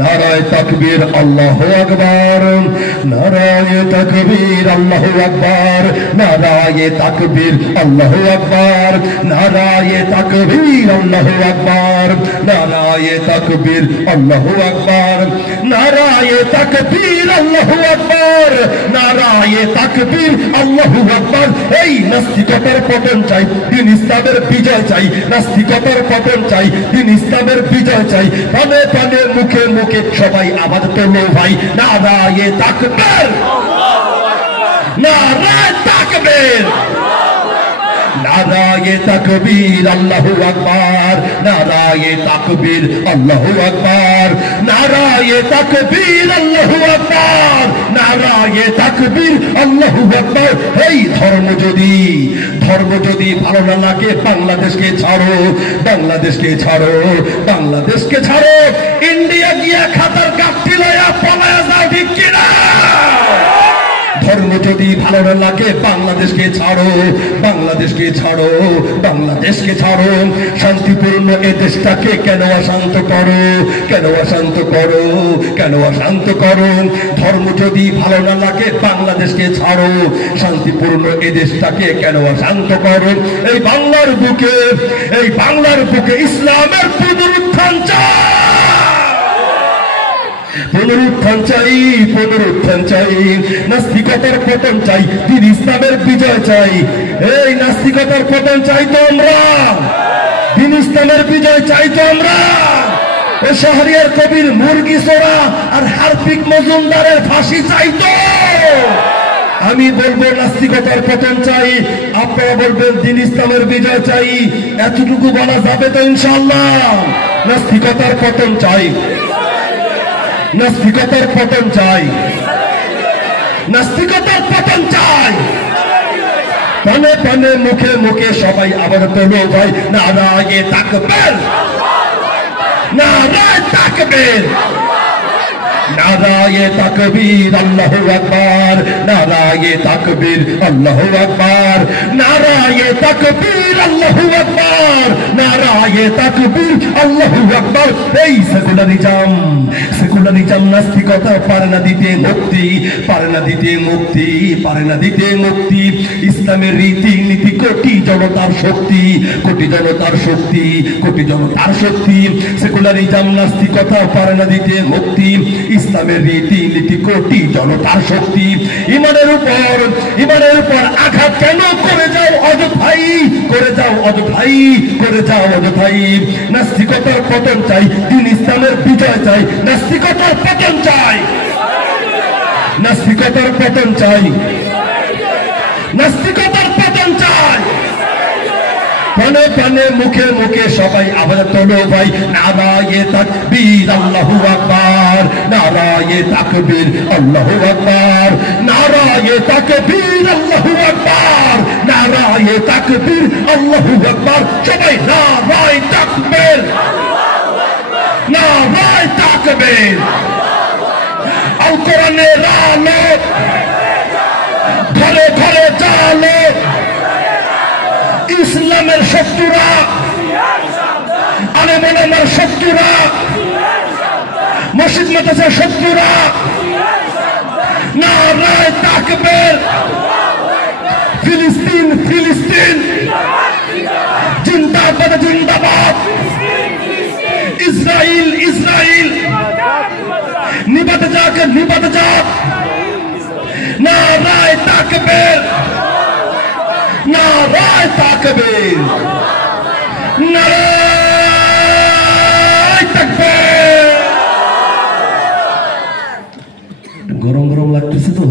নারায়ে তাকবীর, আল্লাহু আকবার। নারায়ে তাকবীর, আল্লাহু আকবার। নারায়ে তাকবীর, আল্লাহু আকবার। নারায়ে তাকবীর, আল্লাহু আকবার। নারায়ে তাকবীর, আল্লাহু আকবার। নারায়ে তাকবীর, আল্লাহু আকবার। নারায়ে তাকবীর, আল্লাহু আকবার। এই নাস্তিকতার পতন চাই, দিন ইসলামের বিজয় চাই। নাস্তিকতার পতন চাই, দিন ইসলামের বিজয় চাই। প্রাণে প্রাণে মুখে মুখে সবাই আওয়াজ তোলো ভাই, নারায়ে তাকবীর, নারায়ে তাকবীর, নারায়ে তাকবীর, আল্লাহু আকবার। নারায়ে তাকবীর, আল্লাহু আকবার। নারায়ে তাকবীর, আল্লাহু আকবার। নারায়ে তাকবীর, আল্লাহু আকবার। এই ধর্ম যদি ভালো না লাগে, বাংলাদেশকে ছাড়ো, বাংলাদেশকে ছাড়ো, বাংলাদেশকে ছাড়ো। ইন্ডিয়া গিয়া খাতার কাপটি লয়া পলায়া যাও, ঠিক কিনা? ধর্ম যদি ভালো না লাগে, বাংলাদেশকে ছাড়ো, বাংলাদেশকে ছাড়ো, বাংলাদেশকে ছাড়ো। শান্তিপূর্ণ এ দেশটাকে কেন অশান্ত করো, কেন অশান্ত করো, কেন অশান্ত করো? ধর্ম যদি ভালো না লাগে, বাংলাদেশকে ছাড়ো, শান্তিপূর্ণ এ দেশটাকে কেন অশান্ত করো? এই বাংলার বুকে, এই বাংলার বুকে ইসলামের পুনরুত্থান চাই, পুনরুত্থান চাই, পুনরুত্থান চাই। নাস্তিকতার পতন চাই, দিন ইসলামের বিজয় চাই। এই নাস্তিকতার পতন চাই তো আমরা, দিন ইসলামের বিজয় চাই তো আমরা। এই শাহরিয়ার কবির মুরগি চোরা আর হারপিক মজুমদারের ফাঁসি চাই তো। আমি বলবো নাস্তিকতার পতন চাই, আপনারা বলবেন দিন ইসলামের বিজয় চাই। এতটুকু বলা যাবে তো ইনশাআল্লাহ? নাস্তিকতার পতন চাই, নাস্তিকতার পতন চাই, নাস্তিকতার পতন চাই। প্রাণে প্রাণে মুখে মুখে সবাই আবার তোলো ভাই, নারায়ে তাকবীর, নারায়ে তাকবীর, নারায়ে তাকবীর, আল্লাহু আকবার। নারায়ে তাকবীর, আল্লাহু আকবার। নারায়ে তাকবীর, আল্লাহু আকবার। নারায়ে তাকবীর, আল্লাহু আকবার। এই সেকুলারিজম, সেকুলারিজম নাস্তিকতা পারে না দিতে মুক্তি, পারে না দিতে মুক্তি, পারে না দিতে মুক্তি। ইসলামের রীতি নীতি কোটি জনতার শক্তি, কোটি জনতার শক্তি, কোটি জনতার শক্তি। সেকুলারিজম নাস্তিকতা পারে না দিতে মুক্তি, ইসলামের রীতি নীতি কোটি জনতার শক্তি। ইমানের উপর আঘাত কেন করে যাও অযথাই, করে যাও অযথাই, করে যাও অযথাই। নাস্তিকতার পতন চাই, দিন ইসলামের বিজয় চাই। নাস্তিকতার পতন চাই, নাস্তিকতার পতন চাই, নাস্তিকতার পতন চাই। প্রাণে প্রাণে মুখে মুখে সবাই আবার তোলো ভাই, নারায়ে তাকবীর, আল্লাহু আকবার। নারায়ে তাকবীর, আল্লাহু আকবার। নারায়ে তাকবীর, আল্লাহু আকবার। নারায়ে তাকবীর, আল্লাহু আকবার। সবাই নারায়ে তাকবীর, নারায়ে তাকবীর। আল কোরআনের আলো ঘরে ঘরে জালো, ইসলামের শত্রুরা, আলেম ওলামার শত্রুরা, মসজিদ মাদ্রাসার শত্রুরা, নারায়ে তাকবীর। ফিলিস্তিন, ফিলিস্তিন জিন্দাবাদ, জিন্দাবাদ। ইসরাইল, ইসরাইল নিবাত যাক, নিবাত যাক। নারায়ে তাকবীর, নারায়ে তাকবীর, নারায়ে তাকবীর। গরম গরম লাগতেছে তো।